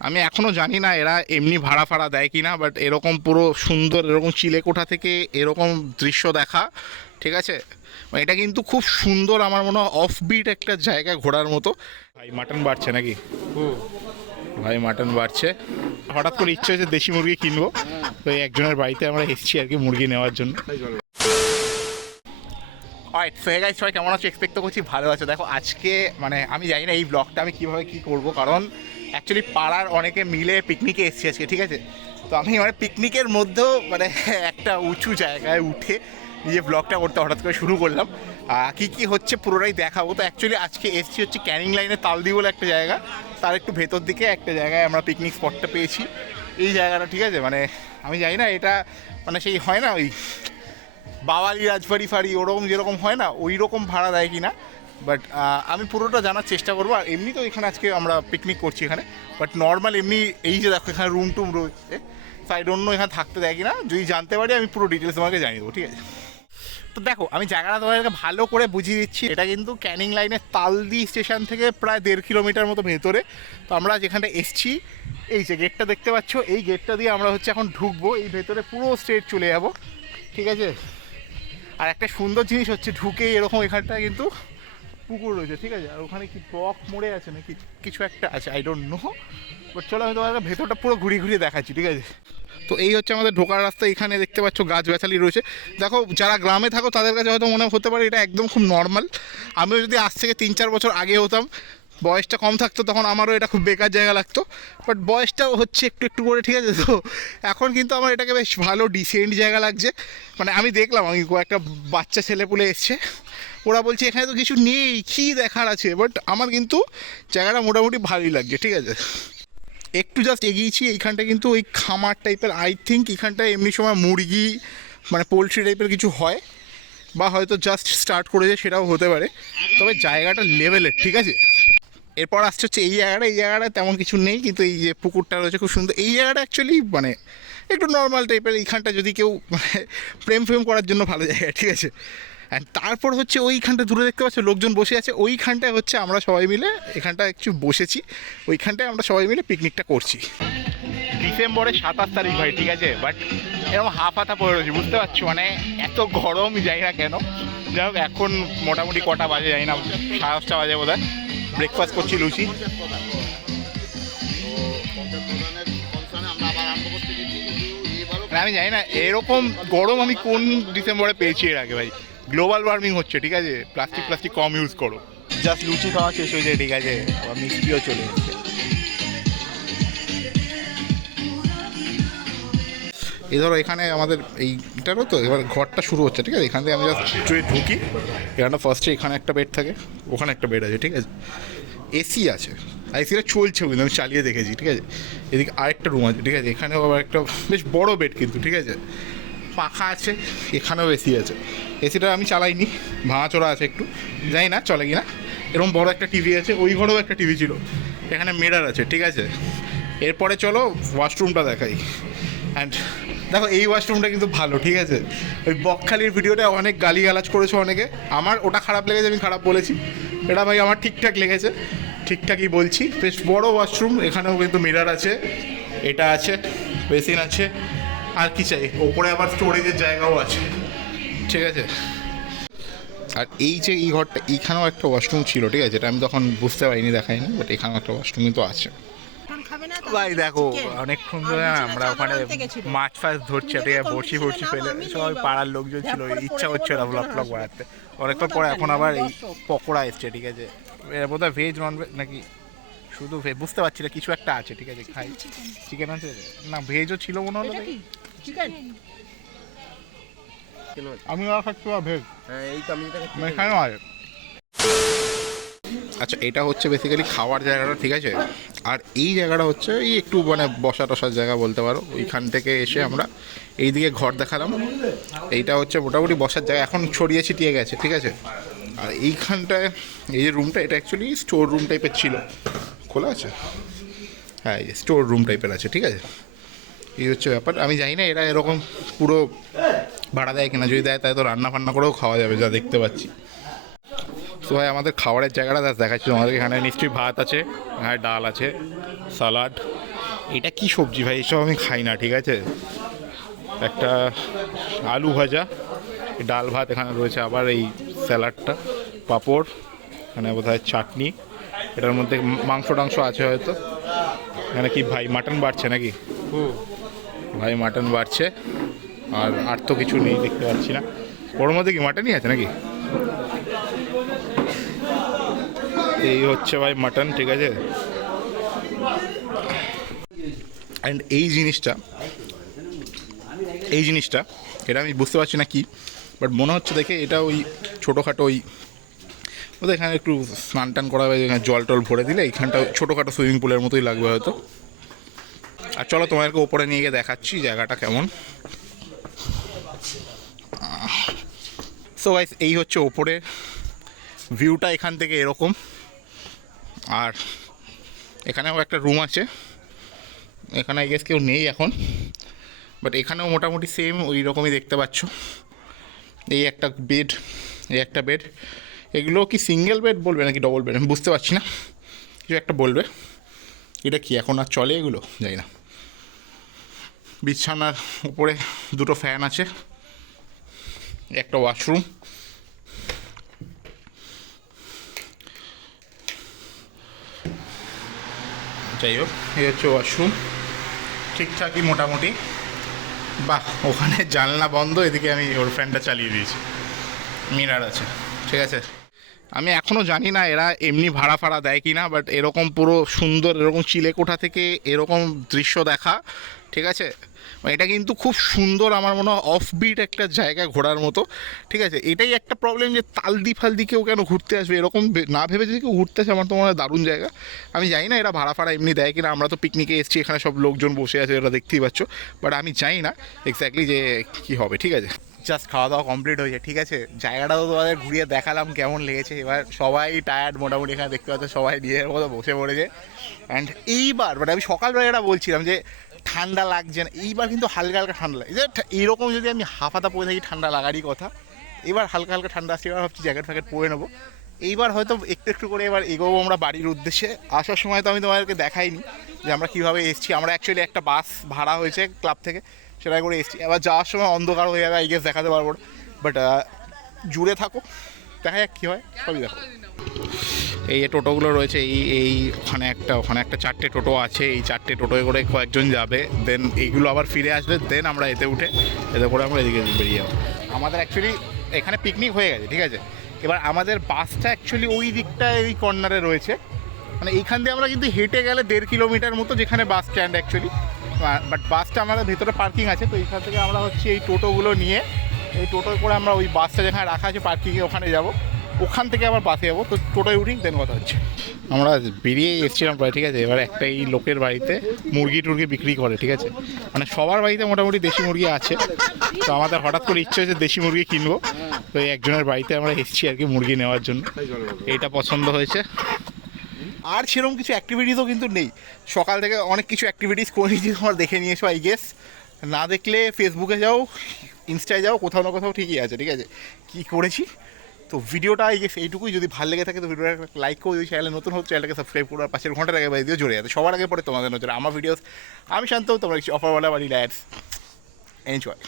আমি এখনও জানি না এরা এমনি ভাড়া ফাড়া দেয় কি না বাট এরকম পুরো সুন্দর এরকম চিলেকোঠা থেকে এরকম দৃশ্য দেখা ঠিক আছে? মানে এটা কিন্তু খুব সুন্দর আমার মনে হয় অফবিট একটা জায়গা ঘোরার মতো। ভাই মাটন বাড়ছে নাকি? ভাই মাটন বাড়ছে। হঠাৎ করে ইচ্ছে হয়েছে দেশি মুরগি কিনবো তো এই একজনের বাড়িতে আমরা এসেছি আর কি মুরগি নেওয়ার জন্য। অলরাইট সো গাইস সবাই কেমন আছো? এক্সপেক্ট তো করছি ভালো আছে। দেখো আজকে মানে আমি জানি না এই ব্লগটা আমি কীভাবে কী করব কারণ অ্যাকচুয়ালি পাড়ার অনেকে মিলে পিকনিকে এসেছি আজকে, ঠিক আছে? তো আমি মানে পিকনিকের মধ্যেও মানে একটা উঁচু জায়গায় উঠে নিজে ব্লগটা করতে হঠাৎ করে শুরু করলাম। কি কি হচ্ছে পুরোটাই দেখাবো। তো অ্যাকচুয়ালি আজকে এসছি হচ্ছে ক্যানিং লাইনে তালদি বলে একটা জায়গা। তার একটু ভেতর দিকে একটা জায়গায় আমরা পিকনিক স্পটটা পেয়েছি। এই জায়গাটা, ঠিক আছে? মানে আমি জানি না, এটা মানে সেই হয় না ওই বাওয়ালি, রাজবাড়ি ফাড়ি, ওরকম যেরকম হয় না ওই রকম ভাড়া দেয় কি না বাট আমি পুরোটা জানার চেষ্টা করব। আর এমনি তো এখানে আজকে আমরা পিকনিক করছি এখানে। বাট নর্মাল এমনি এই যে দেখো, এখানে রুম টুম রয়েছে। সাইড অন্য এখানে থাকতে দেয় কি না যদি জানতে পারি, আমি পুরো ডিটেলস তোমাকে জানিয়ে দেবো, ঠিক আছে? তো দেখো, আমি জায়গাটা তোমাদেরকে ভালো করে বুঝিয়ে দিচ্ছি। এটা কিন্তু ক্যানিং লাইনের তালদি স্টেশন থেকে প্রায় দেড় কিলোমিটার মতো ভেতরে। তো আমরা যেখানে এসছি, এই যে গেটটা দেখতে পাচ্ছ, এই গেটটা দিয়ে আমরা হচ্ছে এখন ঢুকবো। এই ভেতরে পুরো স্ট্রেট চলে যাব, ঠিক আছে? আর একটা সুন্দর জিনিস হচ্ছে ঢুকে এরকম এখানটা কিন্তু পুকুর রয়েছে, ঠিক আছে? আর ওখানে কি টক মরে আছে নাকি? কিছু একটা আছে আই ডোন্ট নো বাট চলো, আমি তোমাদের ভেতরটা পুরো ঘুরিয়ে ঘুরিয়ে দেখাচ্ছি, ঠিক আছে? তো এই হচ্ছে আমাদের ঢোকার রাস্তা, এখানে দেখতে পাচ্ছ গাছ গাছালি রয়েছে। দেখো, যারা গ্রামে থাকো, তাদের কাছে হয়তো মনে হতে পারে এটা একদম খুব নর্মাল আমিও যদি আজ থেকে তিন চার বছর আগে হতাম বয়সটা কম থাকতো তখন আমারও এটা খুব বেকার জায়গা লাগতো বাট বয়সটাও হচ্ছে একটু একটু করে, ঠিক আছে? তো এখন কিন্তু আমার এটাকে বেশ ভালো ডিসেন্ট জায়গা লাগছে। মানে আমি দেখলাম, আমি একটা বাচ্চা ছেলেপুলে এসছে। ওরা বলছে, এখানে তো কিছু নেই, কী দেখার আছে? বাট আমার কিন্তু জায়গাটা মোটামুটি ভালোই লাগছে, ঠিক আছে? একটু জাস্ট এগিয়েছি, এইখানটা কিন্তু ওই খামার টাইপের আই থিঙ্ক এখানটায় এমনি সময় মুরগি মানে পোলট্রি টাইপের কিছু হয়, বা হয়তো জাস্ট স্টার্ট করেছে, সেটাও হতে পারে। তবে জায়গাটা লেভেলের ঠিক আছে? এরপর আসছে হচ্ছে এই জায়গাটা এই জায়গাটা তেমন কিছু নেই, কিন্তু এই যে পুকুরটা রয়েছে খুব সুন্দর। এই জায়গাটা অ্যাকচুয়ালি মানে একটু নর্মাল টাইপের এইখানটা যদি কেউ মানে প্রেম ফ্রেম করার জন্য ভালো জায়গা, ঠিক আছে? অ্যান্ড তারপর হচ্ছে ওইখানটা দূরে দেখতে পাচ্ছ, লোকজন বসে আছে। ওইখানটায় হচ্ছে আমরা সবাই মিলে, এখানটা একটু বসেছি। ওইখানটায় আমরা সবাই মিলে পিকনিকটা করছি। ডিসেম্বরের সাতাশ তারিখ ভাই, ঠিক আছে? বাট এরকম হাফ হাতা পড়ে রয়েছে, বুঝতে পারছ? মানে এত গরম, যাই না কেন? যাই হোক, এখন মোটামুটি কটা বাজে যাই না দশটা বাজে বোধ হয় ব্রেকফাস্ট করছি লুচি। আমি জানি না এরকম গরম আমি কোন ডিসেম্বরে পেয়েছি এর আগে ভাই? গ্লোবাল ওয়ার্মিং হচ্ছে ঠিক আছে? প্লাস্টিক প্লাস্টিক কম ইউজ করো। জাস্ট লুচি খাওয়া শেষ হয়ে যায় ঠিক আছে? আবার মিষ্টিও চলে এসছে। এই ধরো এখানে আমাদের এইটারও তো, এবার ঘরটা শুরু হচ্ছে, ঠিক আছে? এখান থেকে আমি জাস্ট ঢুকি। এখানে ফার্স্টে এখানে একটা বেড থাকে, ওখানে একটা বেড আছে, ঠিক আছে? এসি আছে। এসিটা চলছে কিন্তু আমি চালিয়ে দেখেছি, ঠিক আছে? এদিকে আরেকটা রুম আছে, ঠিক আছে? এখানেও আবার একটা বেশ বড় বেড কিন্তু, ঠিক আছে? পাখা আছে, এখানেও এসি আছে। এসিটা আমি চালাইনি, ভাঙাচোরা আছে একটু, জানি না চলে কি না এরকম বড় একটা টিভি আছে, ওই ঘরেও একটা টিভি ছিল। এখানে মিরার আছে, ঠিক আছে? এরপরে চলো ওয়াশরুমটা দেখাই। অ্যান্ড দেখো, এই ওয়াশরুমটা কিন্তু ভালো, ঠিক আছে? ওই বকখালির ভিডিওটা অনেক গালি গালিগালাজ করেছে অনেকে। আমার ওটা খারাপ লেগেছে, আমি খারাপ বলেছি। এটা ভাই আমার ঠিকঠাক লেগেছে। ঠিকঠাকই বলছি। বেশ বড় ওয়াশরুম এখানেও কিন্তু মিরার আছে, এটা আছে বেসিন আছে, আর কি চাই? ওপরে আবার স্টোরেজের জায়গাও আছে, ঠিক আছে? আর এই যে এই ঘরটা এইখানেও একটা ওয়াশরুম ছিল, ঠিক আছে? এটা আমি তখন বুঝতে পারিনি, দেখাইনি বাট এখানেও একটা ওয়াশরুম কিন্তু আছে। ভাই দেখো অনেকক্ষণ ধরে না আমরা ওখানে মাছ ফাছ ধরছি ঠিক আছে বড়শি ফড়শি ফেলে সবাই পাড়ার লোকজন ছিল ইচ্ছা হচ্ছে না ব্লগ ফ্লগ বাড়াতে অনেকক্ষণ পরে এখন আবার এই পকোড়া এসছে ঠিক আছে। এর বোধহয় ভেজ নন ভেজ নাকি? শুধু ভেজ বুঝতে পারছি না কিছু একটা আছে ঠিক আছে খাই। চিকেন আছে? না ভেজও ছিল মনে হলো দেখি। আমি আর খাচ্ছি ভেজ হ্যাঁ এই তো আমি মানে এখানেও আছে আচ্ছা এটা হচ্ছে বেসিক্যালি খাওয়ার জায়গাটা, ঠিক আছে? আর এই জায়গাটা হচ্ছে এই একটু মানে বসা টসার জায়গা বলতে পারো। ওইখান থেকে এসে আমরা এইদিকে ঘর দেখালাম। এইটা হচ্ছে মোটামুটি বসার জায়গা। এখন ছড়িয়ে ছিটিয়ে গেছে, ঠিক আছে? আর এইখানটায়, এই যে রুমটা এটা অ্যাকচুয়ালি স্টোর রুম টাইপের ছিল। খোলা আছে? হ্যাঁ এই যে স্টোর রুম টাইপের আছে, ঠিক আছে? এই হচ্ছে ব্যাপার। আমি জানি না এরা এরকম পুরো ভাড়া দেয় কিনা। যদি দেয় তাই তো রান্না ফান্না করেও খাওয়া যাবে, যা দেখতে পাচ্ছি। তো ভাই আমাদের খাবারের জায়গাটা দেখ- দেখাচ্ছি আমাদের এখানে নিশ্চয়ই ভাত আছে হ্যাঁ ডাল আছে সালাড। এটা কি সবজি ভাই? এসব আমি খাই না ঠিক আছে? একটা আলু ভাজা ডাল ভাত এখানে রয়েছে আবার এই স্যালাডটা পাঁপড় এখানে বোধ হয় চাটনি। এটার মধ্যে মাংস টাংস আছে হয়তো। এখানে কি ভাই মাটন বাড়ছে নাকি? ভাই মাটন বাড়ছে আর আর তো কিছু নেই দেখতে পাচ্ছি না। ওর মধ্যে কি মাটনই আছে নাকি? এই হচ্ছে ভাই মাটন, ঠিক আছে? অ্যান্ড এই জিনিসটা এই জিনিসটা, এটা আমি বুঝতে পারছি না কি বাট মনে হচ্ছে দেখে এটা ওই ছোটোখাটো ওই, ওদের এখানে একটু স্নান টান করা হবে এখানে জল টল ভরে দিলে এইখানটা ছোটোখাটো সুইমিং পুলের মতোই লাগবে হয়তো। আর চলো তোমাদেরকে ওপরে নিয়ে গিয়ে দেখাচ্ছি জায়গাটা কেমন। সো গাইস এই হচ্ছে ওপরে ভিউটা এখান থেকে এরকম। আর এখানেও একটা রুম আছে। এখানে আই গেস কেউ নেই এখন। বাট এখানেও মোটামুটি সেম ওই রকমই দেখতে পাচ্ছ। এই একটা বেড এই একটা বেড এগুলো কি সিঙ্গেল বেড বলবে নাকি ডবল বেড আমি বুঝতে পারছি না। কিছু একটা বলবে। এটা কি এখন আর চলে এগুলো? যাই না। বিছানার উপরে দুটো ফ্যান আছে। একটা ওয়াশরুম যাই হোক, এই হচ্ছে ওয়াশরুম ঠিকঠাকই মোটামুটি। বাহ, ওখানে জানলা বন্ধ, এদিকে আমি ওর ফ্যানটা চালিয়ে দিয়েছি। মিনার আছে, ঠিক আছে? আমি এখনও জানি না এরা এমনি ভাড়া ফাড়া দেয় কি না বাট এরকম পুরো সুন্দর, এরকম চিলেকোঠা থেকে এরকম দৃশ্য দেখা। ঠিক আছে? এটা কিন্তু খুব সুন্দর আমার মনে হয় অফবিট একটা জায়গা ঘোরার মতো। ঠিক আছে? এটাই একটা প্রবলেম যে তালদি ফালদি কেউ কেন ঘুরতে আসবে? এরকম না ভেবে যদি কেউ ঘুরতে আসে, আমার তো মনে হয় দারুণ জায়গা। আমি জানি না এরা ভাড়া ফাড়া এমনি দেয় কিনা। আমরা তো পিকনিকে এসেছি, এখানে সব লোকজন বসে আছে এরা দেখতেই পাচ্ছ। বাট আমি জানি না এক্স্যাক্টলি যে কী হবে, ঠিক আছে? জাস্ট খাওয়া দাওয়া কমপ্লিট হয়েছে ঠিক আছে? জায়গাটা তো তোমাদের ঘুরিয়ে দেখালাম কেমন লেগেছে। এবার সবাই টায়ার্ড মোটামুটি, এখানে দেখতে পাচ্ছ সবাই নিজের মতো বসে পড়েছে। অ্যান্ড এইবার মানে আমি সকালবেলা এটা বলছিলাম যে ঠান্ডা লাগছে না। এইবার কিন্তু হালকা হালকা ঠান্ডা লাগে। এইরকম যদি আমি হাফাতা পরে থাকি, ঠান্ডা লাগারই কথা। এবার হালকা হালকা ঠান্ডা আসছে এবার ভাবছি জ্যাকেট ফ্যাকেট পরে নেব। এইবার হয়তো একটু একটু করে এবার এগোবো আমরা বাড়ির উদ্দেশ্যে। আসার সময় তো আমি তোমাদেরকে দেখাইনি যে আমরা কীভাবে এসেছি। আমরা অ্যাকচুয়ালি একটা বাস ভাড়া হয়েছে ক্লাব থেকে, সেটাই করে এসেছি। এবার যাওয়ার সময় অন্ধকার হয়ে যাবে আই গেস দেখাতে পারব না। বাট জুড়ে থাকো। দেখা যাক কী হয়, সবই দেখো। এই যে টোটোগুলো রয়েছে, এই এই ওখানে একটা ওখানে একটা চারটে টোটো আছে, এই চারটে টোটোয় করে কয়েকজন যাবে। দেন এইগুলো আবার ফিরে আসবে দেন আমরা এতে উঠে এতে করে আমরা এদিকে বেরিয়ে যাব। আমাদের অ্যাকচুয়ালি এখানে পিকনিক হয়ে গেছে, ঠিক আছে? এবার আমাদের বাসটা অ্যাকচুয়ালি ওই দিকটা, এই কর্নারে রয়েছে। মানে এইখান দিয়ে আমরা কিন্তু হেঁটে গেলে দেড় কিলোমিটার মতো যেখানে বাস স্ট্যান্ড অ্যাকচুয়ালি বাট বাসটা আমাদের ভেতরে পার্কিং আছে, তো এইখান থেকে আমরা হচ্ছে এই টোটোগুলো নিয়ে, এই টোটোয় করে আমরা ওই বাসটা যেখানে রাখা আছে পার্কিংয়ে ওখানে যাব। ওখান থেকে আবার বাসে যাব। তো টোটোয় উঠি দেন কথা হচ্ছে। আমরা বেরিয়ে এসেছিলাম প্রায় ঠিক আছে? এবার একটা এই লোকের বাড়িতে মুরগি টুরগি বিক্রি করে ঠিক আছে? মানে সবার বাড়িতে মোটামুটি দেশি মুরগি আছে। তো আমাদের হঠাৎ করে ইচ্ছে হয়েছে দেশি মুরগি কিনবো। তো এই একজনের বাড়িতে আমরা এসেছি আর কি মুরগি নেওয়ার জন্য। এইটা পছন্দ হয়েছে। আর সেরকম কিছু অ্যাক্টিভিটিসও কিন্তু নেই। সকাল থেকে অনেক কিছু অ্যাক্টিভিটিস করে নিয়েছি তোমার দেখে নিয়েছো আই গেস না দেখলে ফেসবুকে যাও ইনস্টায় যাও কোথাও না কোথাও ঠিকই আছে ঠিক আছে? কী করেছি? তো ভিডিওটা এই যে এইটুকুই। যদি ভালো লেগে থাকে তো ভিডিওটা লাইক করো। ওই চ্যানেলে নতুন হচ্ছে চ্যানেলটাকে সাবস্ক্রাইব করো। আর পাশের ঘণ্টার আগে দিয়ে জড়িয়ে যাতে সবার আগে পরে তোমাদের নজরে। আমার ভিডিওস আমি শান্ত, তোমরা কিছু অফারওয়ালা বাড়ি ল্যাডস এনজয়